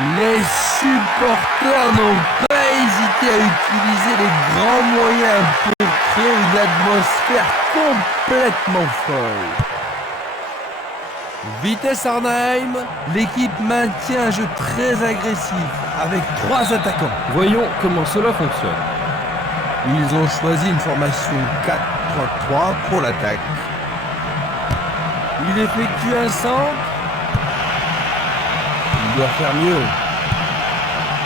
Les supporters n'ont pas hésité à utiliser les grands moyens pour créer une atmosphère complètement folle. Vitesse Arnhem, l'équipe maintient un jeu très agressif avec 3 attaquants. Voyons comment cela fonctionne. Ils ont choisi une formation 4-3-3 pour l'attaque. Il effectue un centre. Il doit faire mieux.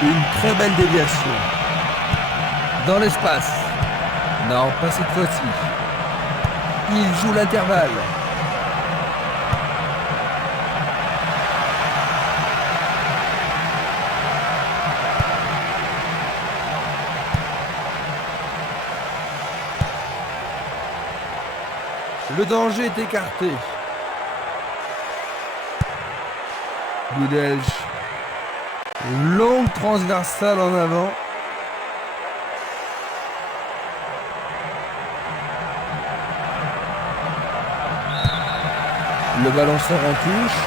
Une très belle déviation. Dans l'espace. Non, pas cette fois-ci. Il joue l'intervalle. Le danger est écarté. Goudelj. Longue transversale en avant. Le ballon sort en touche.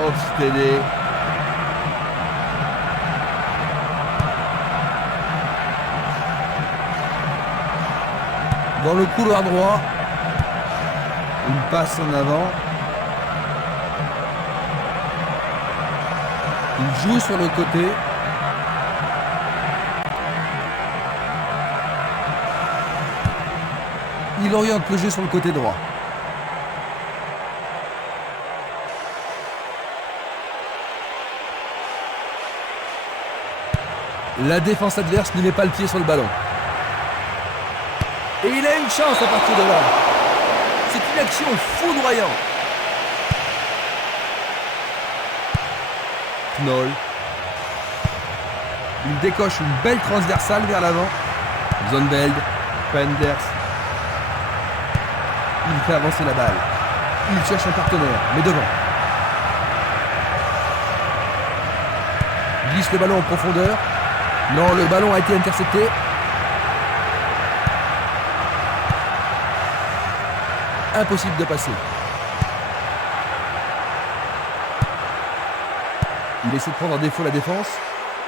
Hofstede. Dans le couloir droit. Une passe en avant. Il joue sur le côté. Il oriente le jeu sur le côté droit. La défense adverse ne met pas le pied sur le ballon. Et il a une chance à partir de là. C'est une action foudroyante. Knoll. Il décoche une belle transversale vers l'avant. Zonveld. Penders. Il fait avancer la balle. Il cherche un partenaire, mais devant. Glisse le ballon en profondeur. Non, le ballon a été intercepté. Impossible de passer. Il essaie de prendre en défaut la défense.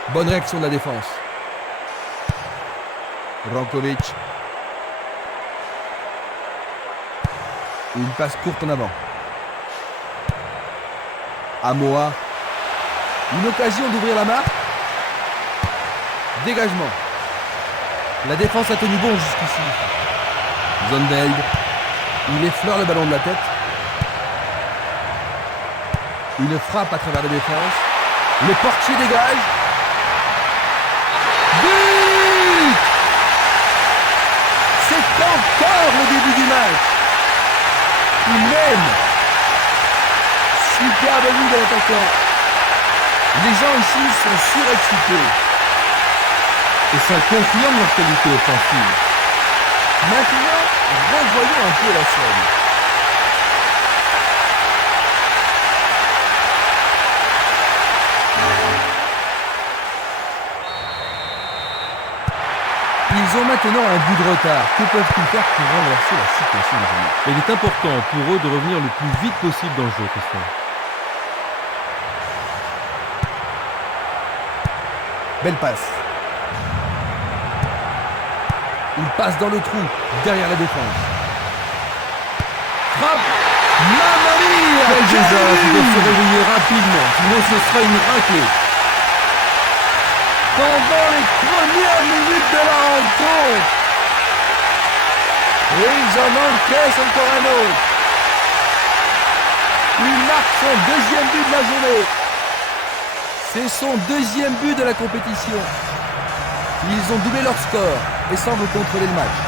Bonne réaction de la défense. Rankovic. Une passe courte en avant. Amoa. Une occasion d'ouvrir la marque. Dégagement. La défense a tenu bon jusqu'ici. Zonveld. Il effleure le ballon de la tête. Une frappe à travers la défense. Le portier dégage. But! C'est encore le début du match. Il mène. Superbe but de l'attaquant. Les gens ici sont surexcités. Et ça confirme leur qualité offensive. Maintenant, revoyons un peu la scène. Ils ont maintenant un but de retard. Que peuvent-ils faire pour renverser la situation de jeu? Il est important pour eux de revenir le plus vite possible dans le jeu, Christian. Belle passe. Il passe dans le trou, derrière la défense. Frappe. Mamma mia! Quel désastre! Il doit se réveiller rapidement, sinon ce sera une raclée. Pendant les premières minutes de la rencontre. Et ils en encaissent encore un autre. Il marque son deuxième but de la journée. C'est son deuxième but de la compétition. Ils ont doublé leur score et semblent contrôler le match.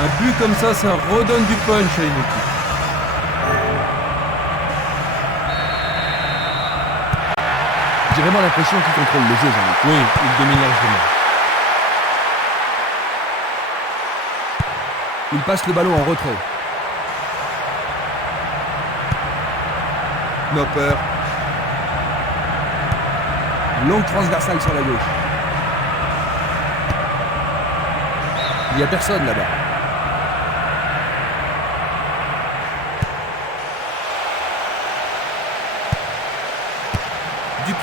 Un but comme ça redonne du punch à une équipe. J'ai vraiment l'impression qu'il contrôle le jeu, Jean-Luc. Oui, il domine largement. Il passe le ballon en retrait. Knopper. Longue transversale sur la gauche. Il n'y a personne là-bas.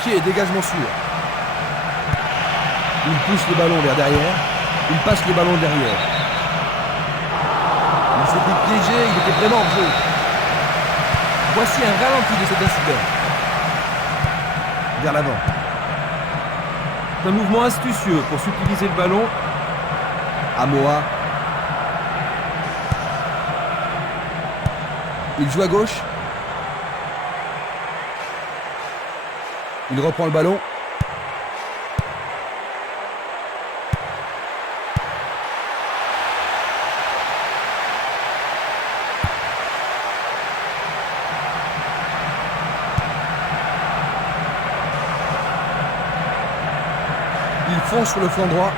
pied, dégagement sûr. Il pousse le ballon vers derrière. Il passe le ballon derrière. Il s'était piégé, il était vraiment en jeu. Voici un ralenti de cet incident. Vers l'avant. C'est un mouvement astucieux pour subtiliser le ballon. Amoa. Il joue à gauche. Il reprend le ballon. Il fonce sur le flanc droit.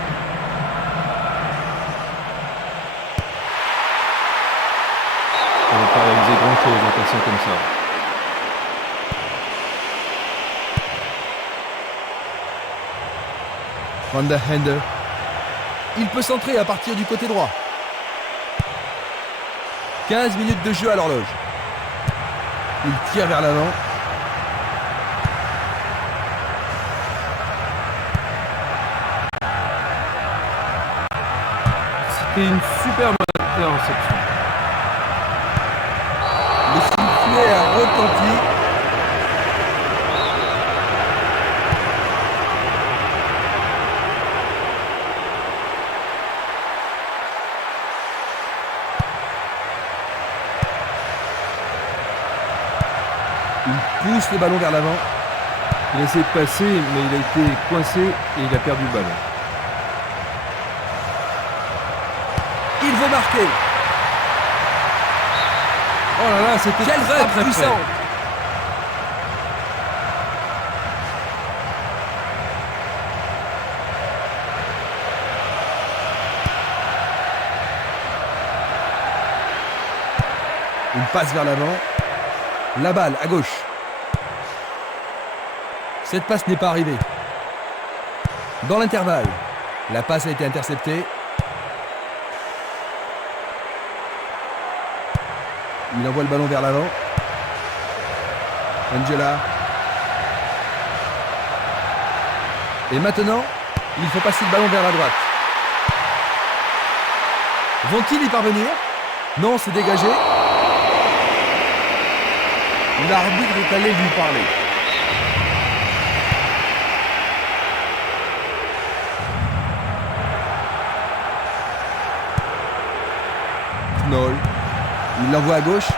On ne va pas réaliser grand-chose en passant comme ça. Van der Hende. Il peut centrer à partir du côté droit. 15 minutes de jeu à l'horloge. Il tire vers l'avant. C'était une superbe interception. Le sifflet a retenti. Il pousse le ballon vers l'avant. Il a essayé de passer, mais il a été coincé et il a perdu le ballon. Il veut marquer. Oh là là, c'était Quelle très frappe très puissante. près. Une passe vers l'avant. La balle à gauche. Cette passe n'est pas arrivée. Dans l'intervalle, la passe a été interceptée. Il envoie le ballon vers l'avant. Angela. Et maintenant, il faut passer le ballon vers la droite. Vont-ils y parvenir? Non, c'est dégagé. L'arbitre est allé lui parler. Knoll. Il l'envoie à gauche.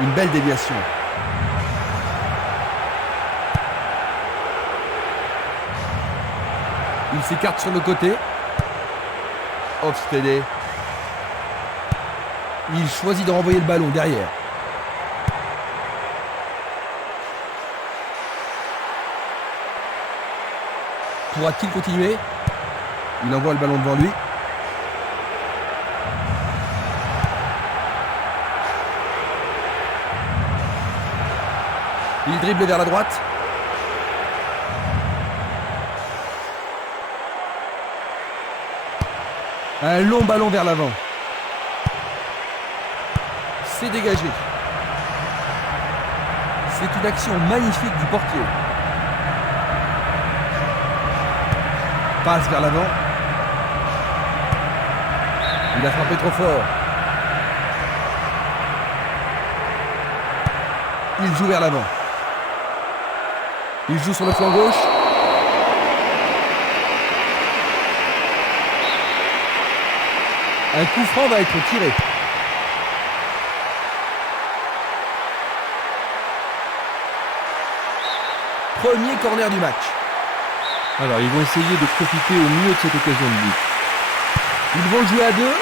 Une belle déviation. Il s'écarte sur le côté. Hofstede. Il choisit de renvoyer le ballon derrière. Pourra-t-il continuer? Il envoie le ballon devant lui. Il dribble vers la droite. Un long ballon vers l'avant. C'est dégagé. C'est une action magnifique du portier. Passe vers l'avant. Il a frappé trop fort. Il joue vers l'avant. Il joue sur le flanc gauche. Un coup franc va être tiré. Premier corner du match. Alors, ils vont essayer de profiter au mieux de cette occasion de but. Ils vont jouer à deux.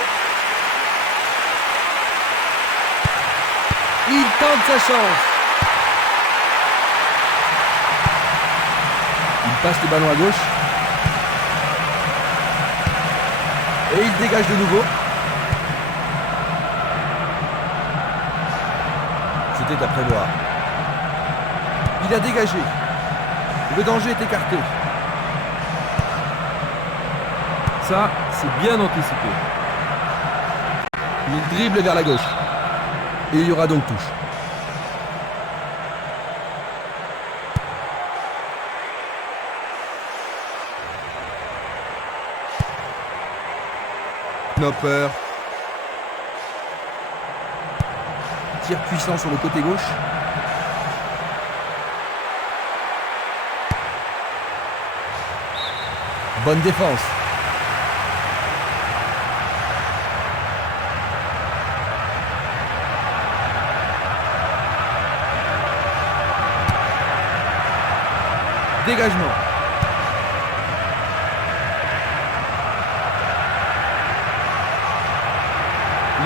Il tente sa chance. Il passe le ballon à gauche. Et il dégage de nouveau. C'était à prévoir. Il a dégagé. Le danger est écarté. Ça, c'est bien anticipé. Il dribble vers la gauche. Et il y aura donc touche. Knopper. Tir puissant sur le côté gauche. Bonne défense. Dégagement.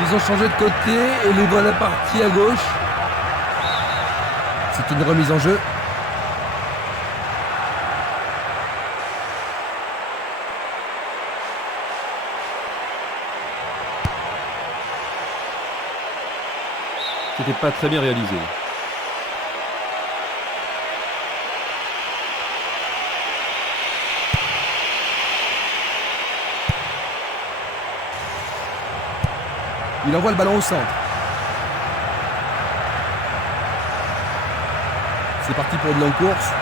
Ils ont changé de côté et les voilà partis à gauche. C'est une remise en jeu. C'était pas très bien réalisé. Il envoie le ballon au centre. C'est parti pour une longue course.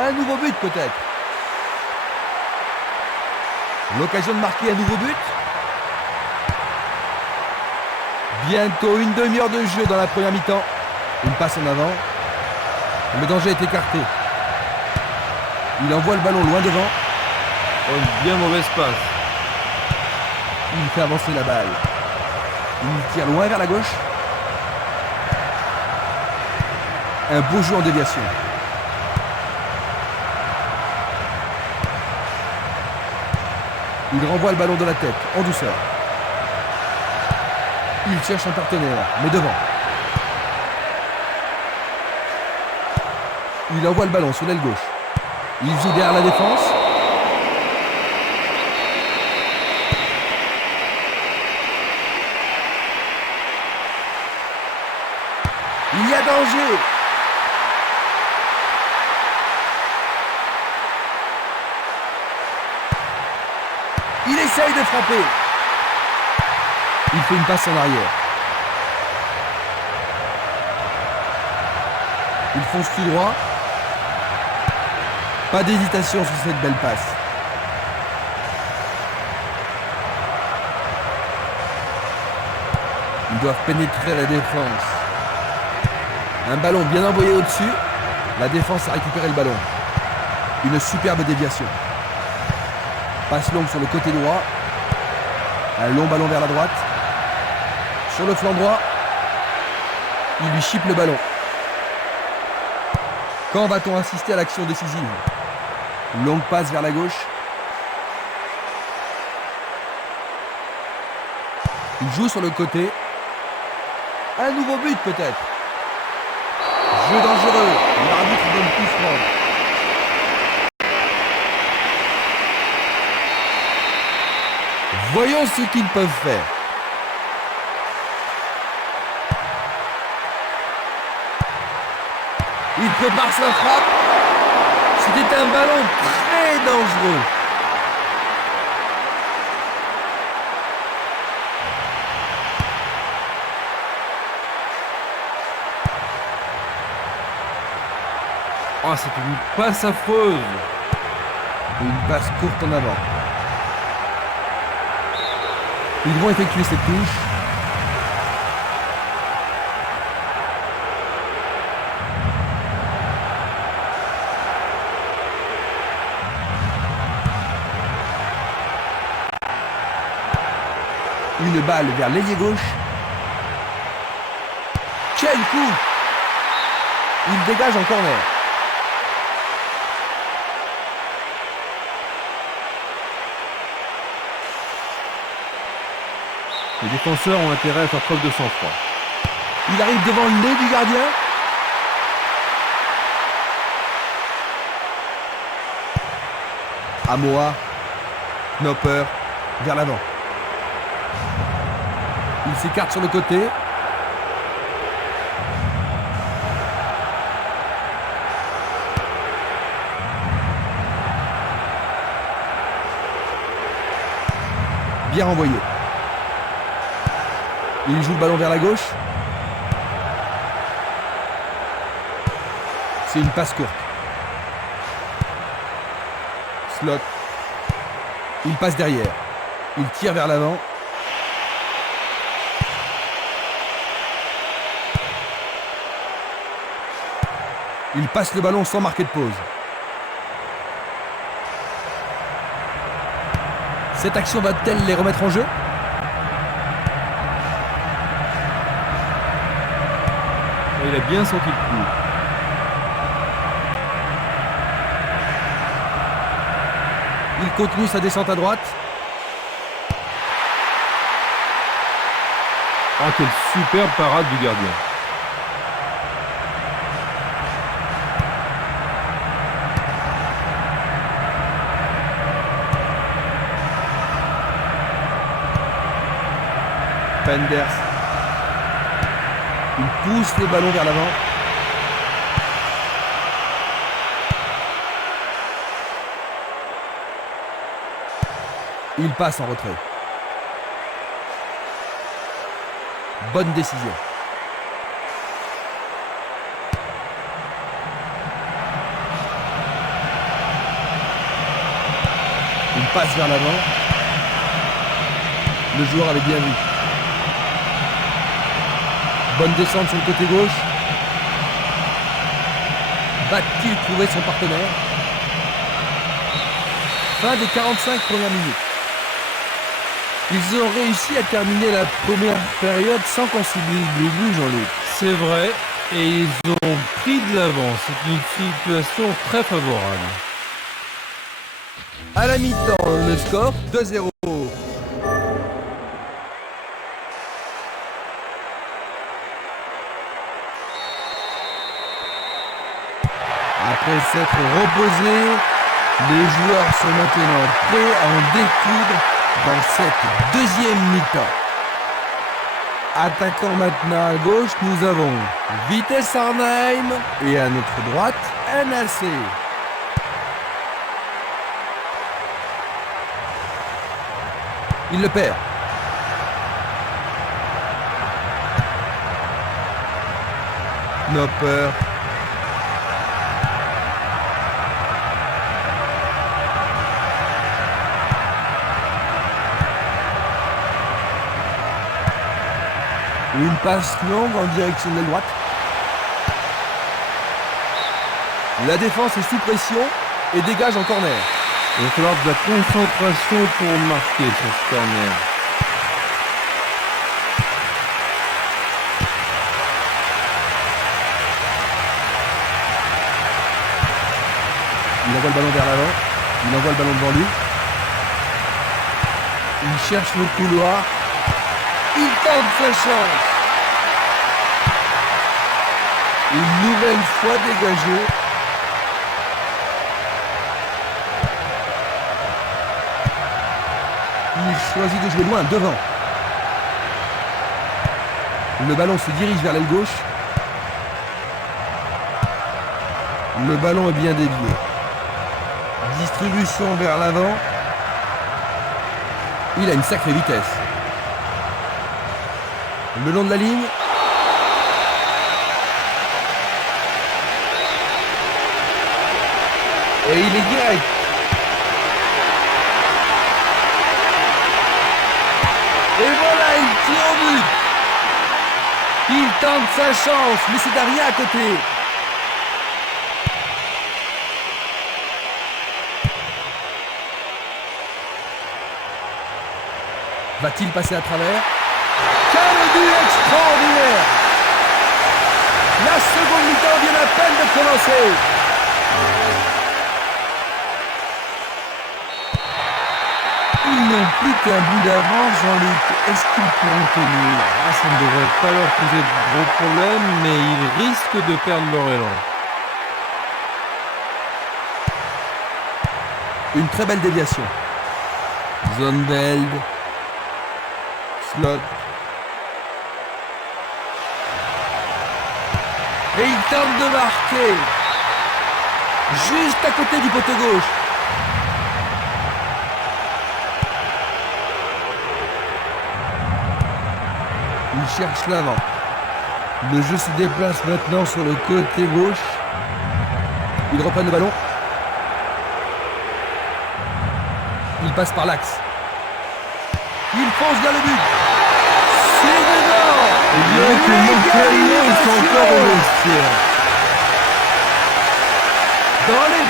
Un nouveau but peut-être. L'occasion de marquer un nouveau but. Bientôt une demi-heure de jeu dans la première mi-temps. Une passe en avant. Le danger est écarté. Il envoie le ballon loin devant. Oh, une bien mauvaise passe. Il fait avancer la balle. Il tire loin vers la gauche. Un beau jeu en déviation. Il renvoie le ballon de la tête, en douceur. Il cherche un partenaire, mais devant. Il envoie le ballon sur l'aile gauche. Il joue derrière la défense. Il y a danger. Il essaye de frapper. Il fait une passe en arrière. Il fonce tout droit. Pas d'hésitation sur cette belle passe. Ils doivent pénétrer la défense. Un ballon bien envoyé au-dessus. La défense a récupéré le ballon. Une superbe déviation. Passe longue sur le côté droit. Un long ballon vers la droite. Sur le flanc droit. Il lui chipe le ballon. Quand va-t-on assister à l'action décisive? Longue passe vers la gauche. Il joue sur le côté. Un nouveau but peut-être. Jeu dangereux. L'arbitre donne coup franc. Voyons ce qu'ils peuvent faire. Il prépare sa frappe. C'était un ballon très dangereux. Oh, c'est une passe affreuse. Une passe courte en avant. Ils vont effectuer cette touche. Une balle vers l'ailier gauche. Quel coup! Il dégage en corner. Les défenseurs ont intérêt à faire preuve de sang-froid. Il arrive devant le nez du gardien. Amoa. Knopper. Vers l'avant. Il s'écarte sur le côté. Bien renvoyé. Il joue le ballon vers la gauche. C'est une passe courte. Slot. Il passe derrière. Il tire vers l'avant. Il passe le ballon sans marquer de pause. Cette action va-t-elle les remettre en jeu? Il a bien senti le coup. Il continue sa descente à droite. Ah, quelle superbe parade du gardien. Penders. Il pousse le ballon vers l'avant. Il passe en retrait. Bonne décision. Il passe vers l'avant. Le joueur avait bien vu. Bonne descente sur le côté gauche. Va-t-il trouver son partenaire? Fin des 45 premières minutes. Ils ont réussi à terminer la première période sans concéder de but, Jean-Luc. C'est vrai, et ils ont pris de l'avance. C'est une situation très favorable. À la mi-temps, le score 2-0. Après s'être reposés, les joueurs sont maintenant prêts à en découdre dans cette deuxième mi-temps. Attaquant maintenant à gauche, nous avons Vitesse Arnhem et à notre droite, NAC. Il le perd. Nopper. Une passe longue en direction de la droite. La défense est sous pression et dégage en corner. Il va falloir de la concentration pour marquer sur ce corner. Il envoie le ballon vers l'avant. Il envoie le ballon devant lui. Il cherche le couloir. Il tente sa chance. Une nouvelle fois dégagé. Il choisit de jouer loin, devant. Le ballon se dirige vers l'aile gauche. Le ballon est bien dévié. Distribution vers l'avant. Il a une sacrée vitesse. Le long de la ligne. Et il est direct. Et voilà, il tire au but. Il tente sa chance, mais c'est derrière à côté. Va-t-il passer à travers? Quel but extraordinaire! La seconde mi-temps vient à peine de commencer. Ils n'ont plus qu'un bout d'avance, Jean-Luc. Est-ce qu'ils pourront tenir? Ça ne devrait pas leur poser de gros problèmes, mais ils risquent de perdre leur élan. Une très belle déviation. Zonveld. Slot. Et il tente de marquer. Juste à côté du poteau gauche. Il cherche l'avant. Le jeu se déplace maintenant sur le côté gauche. Ils reprennent le ballon. Ils passent par l'axe. Ils foncent vers le but. C'est dedans. Et bien que mentalement, ils sont encore au vestiaire. Dans les...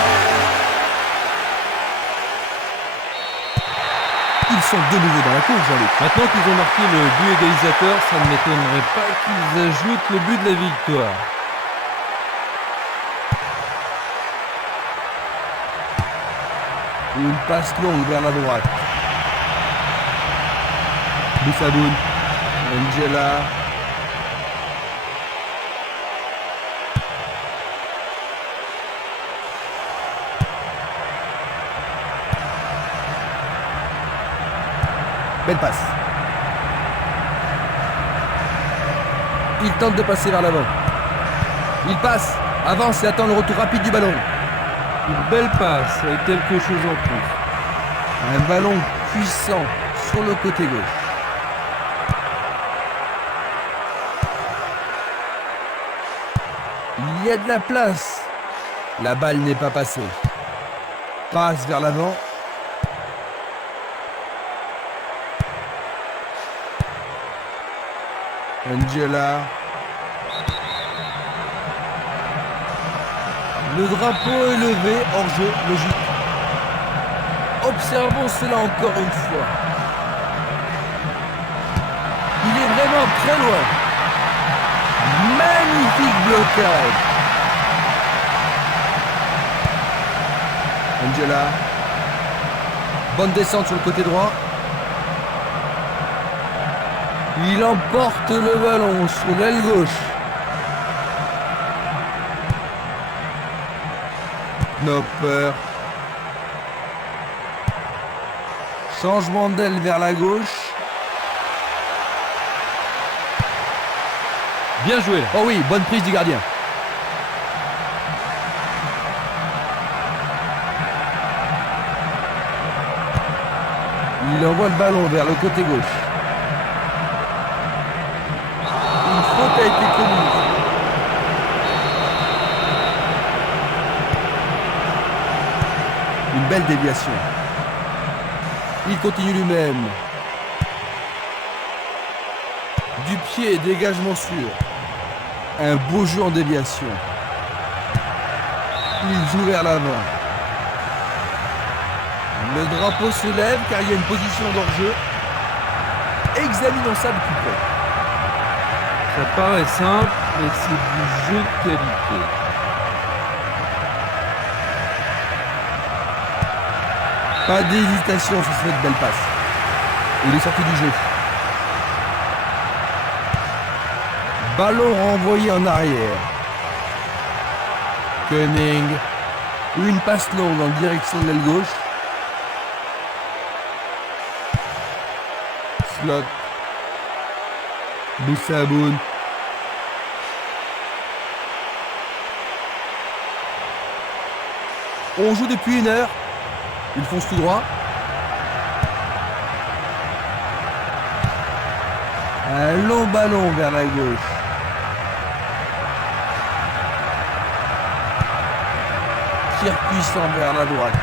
Ils sont de nouveau dans la course, Jean-Luc. Maintenant qu'ils ont marqué le but égalisateur, ça ne m'étonnerait pas qu'ils ajoutent le but de la victoire. Une passe longue vers la droite. Boussaboun. Angela. Belle passe. Il tente de passer vers l'avant. Il passe, avance et attend le retour rapide du ballon. Une belle passe avec quelque chose en plus. Un ballon puissant sur le côté gauche. Il y a de la place. La balle n'est pas passée. Passe vers l'avant. Angela. Le drapeau est levé, hors jeu, logique. Observons cela encore une fois. Il est vraiment très loin. Magnifique blocage. Angela. Bonne descente sur le côté droit. Il emporte le ballon sur l'aile gauche. Knopper. Changement d'aile vers la gauche. Bien joué. Oh oui, bonne prise du gardien. Il envoie le ballon vers le côté gauche. Une faute a été commise. Une belle déviation. Il continue lui-même. Du pied, dégagement sûr. Un beau jeu en déviation. Il joue vers l'avant. Le drapeau se lève car il y a une position d'hors-jeu. Examinons ça de plus près. Ça paraît simple, mais c'est du jeu de qualité. Pas d'hésitation sur cette belle passe. Il est sorti du jeu. Ballon renvoyé en arrière. Koenig. Une passe longue en direction de l'aile gauche. Slot. Boussaboun. On joue depuis 1 heure. Il fonce tout droit. Un long ballon vers la gauche. Tir puissant vers la droite.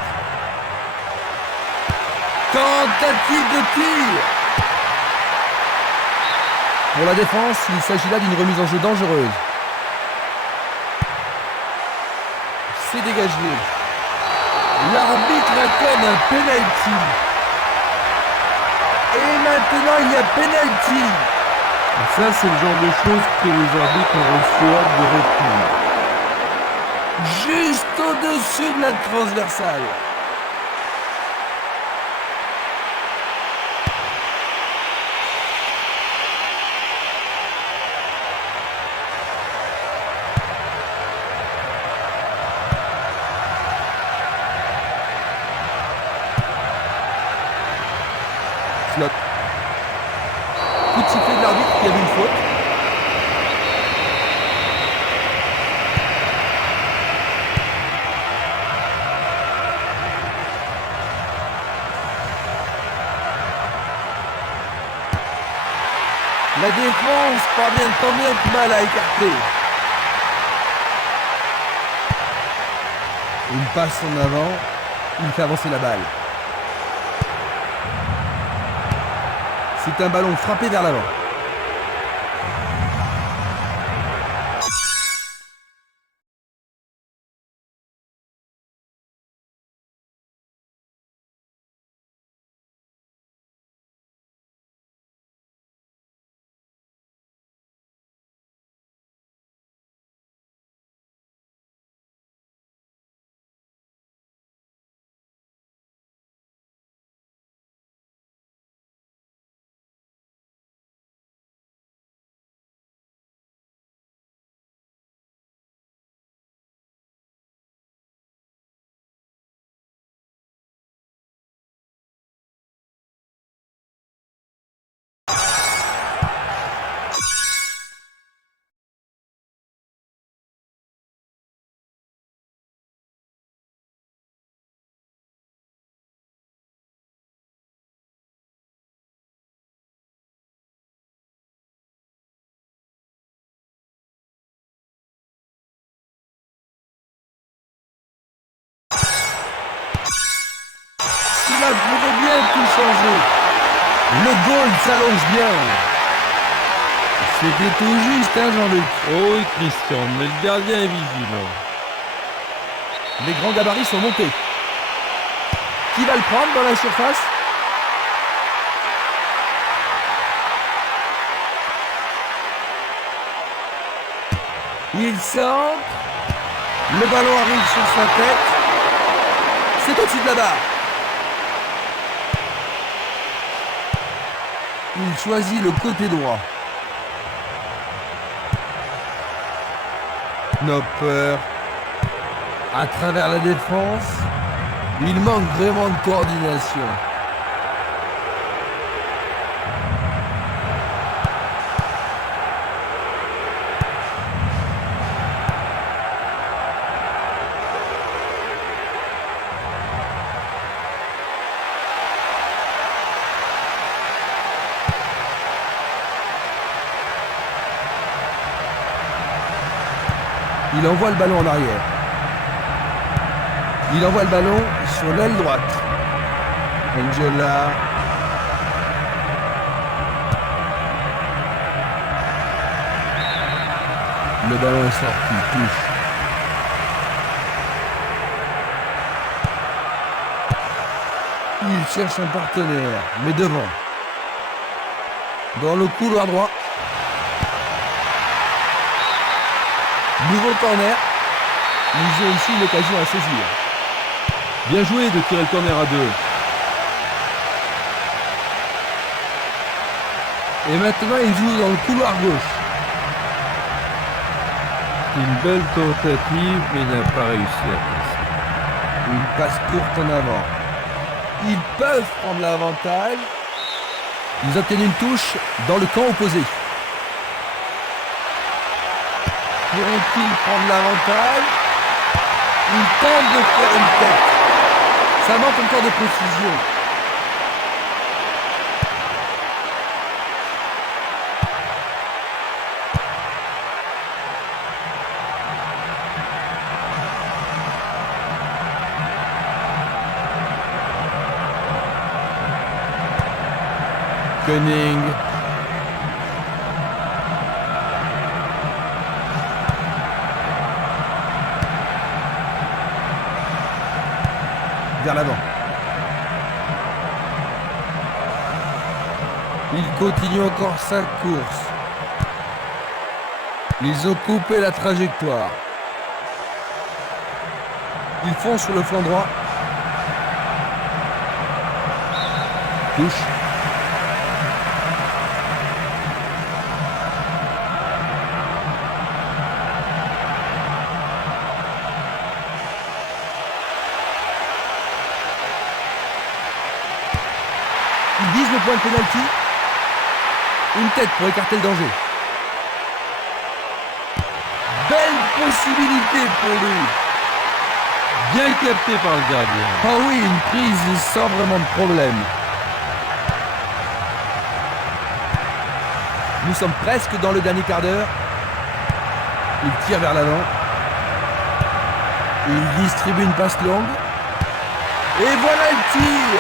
Tentative de tir. Pour la défense, il s'agit là d'une remise en jeu dangereuse. C'est dégagé. L'arbitre accorde un penalty. Et maintenant, il y a penalty. Ça, c'est le genre de choses que les arbitres ont reçu hâte de reprendre. Juste au-dessus de la transversale. Slot. Coup de sifflet de l'arbitre, il y avait une faute. La défense parvient tant bien que mal à écarter. Une passe en avant. Il fait avancer la balle. C'est un ballon frappé vers l'avant. Il pourrait bien tout changer. Le goal s'allonge bien. C'était tout juste, hein, Jean-Luc. Oh oui, Christian, mais le gardien est vigilant. Les grands gabarits sont montés. Qui va le prendre dans la surface? Il centre. Le ballon arrive sur sa tête. C'est au-dessus de la barre. Il choisit le côté droit. Nopper. À travers la défense. Il manque vraiment de coordination. Il envoie le ballon en arrière. Il envoie le ballon sur l'aile droite. Angela. Le ballon est sorti, touche. Il cherche un partenaire, mais devant. Dans le couloir droit. Nouveau corner. Ils ont ici une occasion à saisir. Bien joué de tirer le corner à 2. Et maintenant, il joue dans le couloir gauche. Une belle tentative, mais il n'a pas réussi à passer. Une passe courte en avant. Ils peuvent prendre l'avantage. Ils obtiennent une touche dans le camp opposé. Pourront-ils prendre l'avantage? Ils tentent de faire une tête. Ça manque encore de précision. Koenig. Vers l'avant. Il continue encore sa course. Ils ont coupé la trajectoire. Ils foncent sur le flanc droit. Touche. Ils visent le point de pénalty. Une tête pour écarter le danger. Belle possibilité pour lui. Bien capté par le gardien. Ah oui, une prise sans vraiment de problème. Nous sommes presque dans le dernier quart d'heure. Il tire vers l'avant. Il distribue une passe longue. Et voilà le tir.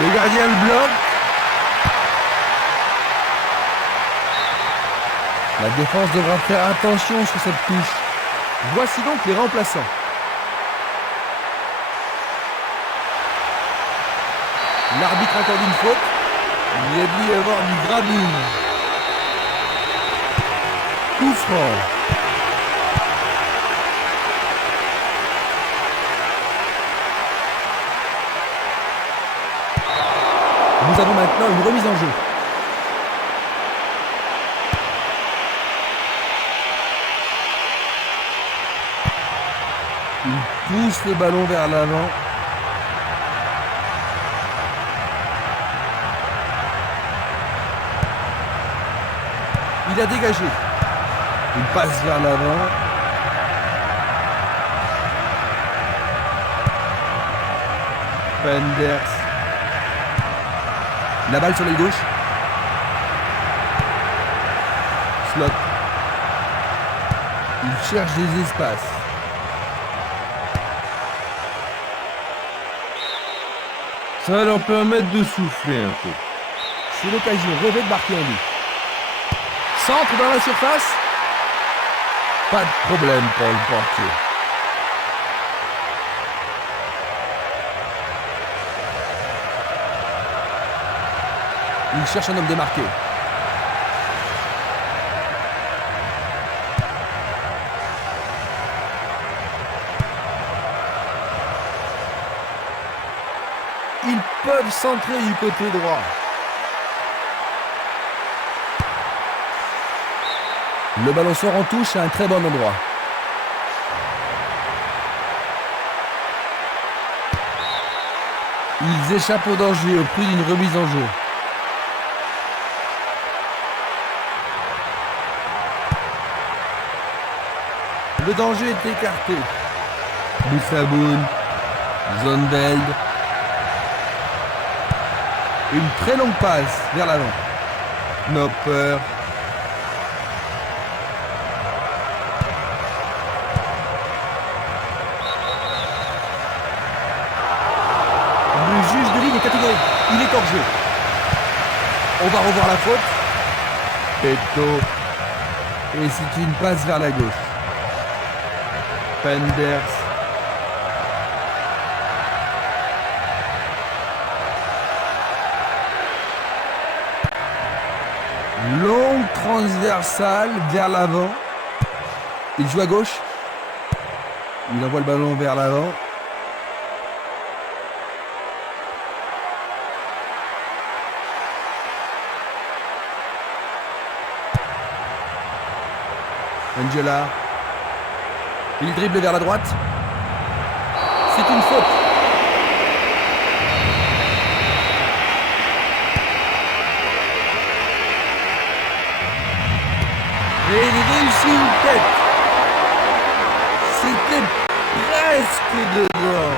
Le gardien le bloque. La défense devra faire attention sur cette touche. Voici donc les remplaçants. L'arbitre accorde une faute. Il y a dû y avoir du grabuge. Coup franc. Nous avons maintenant une remise en jeu. Il pousse le ballon vers l'avant. Il a dégagé. Il passe vers l'avant. Penders. La balle sur l'aile gauche. Slot. Il cherche des espaces. Ça va leur permettre de souffler un peu. C'est l'occasion rêvée de marquer un but. Centre dans la surface. Pas de problème pour le portier. Il cherche un homme démarqué. Ils peuvent centrer du côté droit. Le ballon sort en touche à un très bon endroit. Ils échappent au danger au prix d'une remise en jeu. Le danger est écarté. Boussaboun, Zonveld. Une très longue passe vers l'avant. Nopper. Le juge de ligne est catégorique. Il est hors jeu. On va revoir la faute. Petto. Et c'est une passe vers la gauche. Penders. Longue transversale vers l'avant. Il joue à gauche. Il envoie le ballon vers l'avant. Angela. Il dribble vers la droite. C'est une faute. Et il réussit une tête. C'était presque dedans.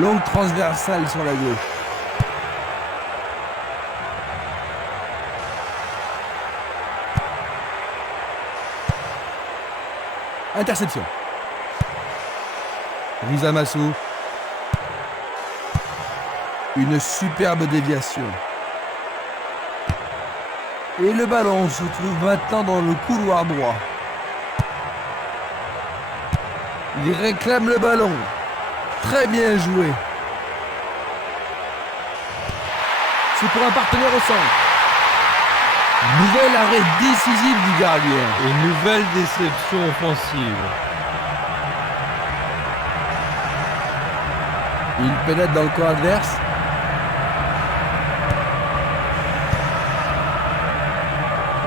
Longue transversale sur la gauche. Interception. Rizamasu. Une superbe déviation. Et le ballon se trouve maintenant dans le couloir droit. Il réclame le ballon. Très bien joué. C'est pour un partenaire au centre. Nouvel arrêt décisif du gardien. Et nouvelle déception offensive. Il pénètre dans le camp adverse.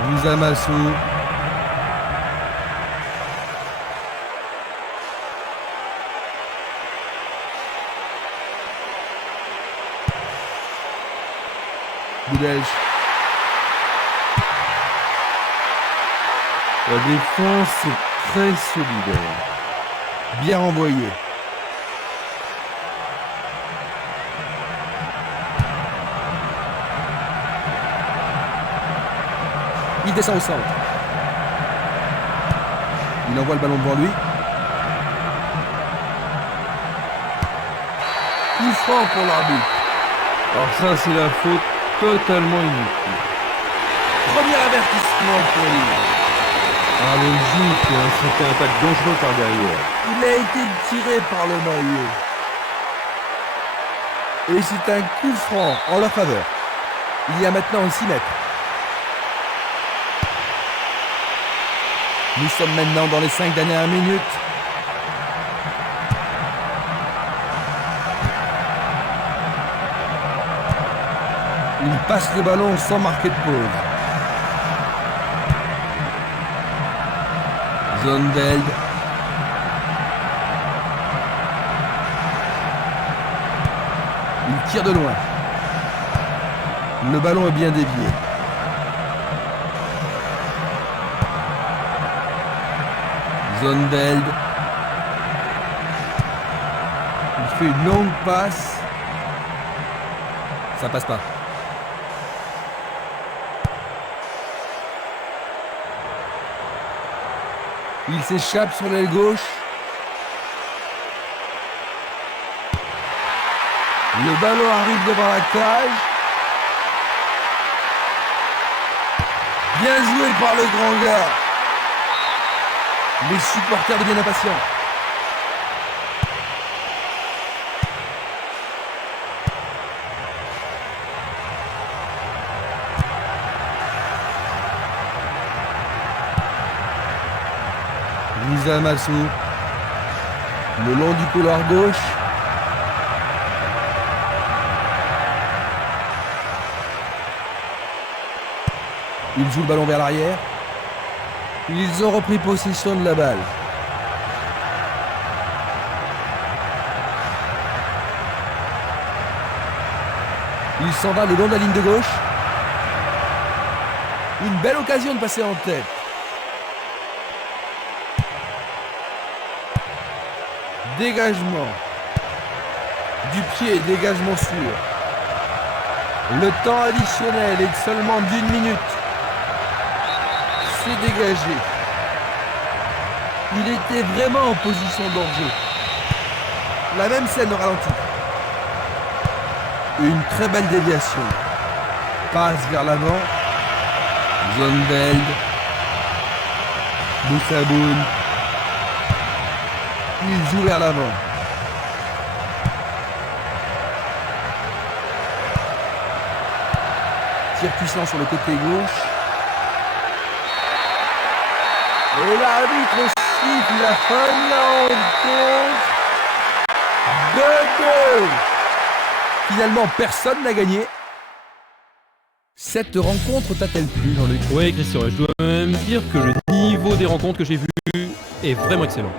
Rizamasu. Boudège. La défense est très solidaire. Bien renvoyé. qui descend au centre. Il envoie le ballon devant lui. Coup franc pour l'arbitre. Alors ça, c'est la faute totalement inutile. Premier avertissement pour lui. Ah, logique, hein, c'était un tacle dangereux par derrière. Il a été tiré par le maillot. Et c'est un coup franc en leur faveur. Il y a maintenant 6 mètres. Nous sommes maintenant dans les 5 dernières minutes. Il passe le ballon sans marquer de pause. Zonveld. Il tire de loin. Le ballon est bien dévié. Zonveld. Il fait une longue passe. Ça passe pas. Il s'échappe sur l'aile gauche. Le ballon arrive devant la cage. Bien joué par le grand gars. Les supporters deviennent impatients. Lisa Massou, le long du couloir gauche. Ils jouent le ballon vers l'arrière. Ils ont repris possession de la balle. Il s'en va le long de la ligne de gauche. Une belle occasion de passer en tête. Dégagement. Du pied, dégagement sûr. Le temps additionnel est de seulement d'1 minute. C'est dégagé. Il était vraiment en position de danger. La même scène au ralenti. Une très belle déviation. Passe vers l'avant. Zonveld. Boussaboun. Il joue vers l'avant. Tir puissant sur le côté gauche. Et l'arbitre siffle la fin de la rencontre. 2-2. Finalement, personne n'a gagné. Cette rencontre t'a-t-elle plu, Jean-Luc ? Oui, Christian, je dois même dire que le niveau des rencontres que j'ai vues est vraiment excellent.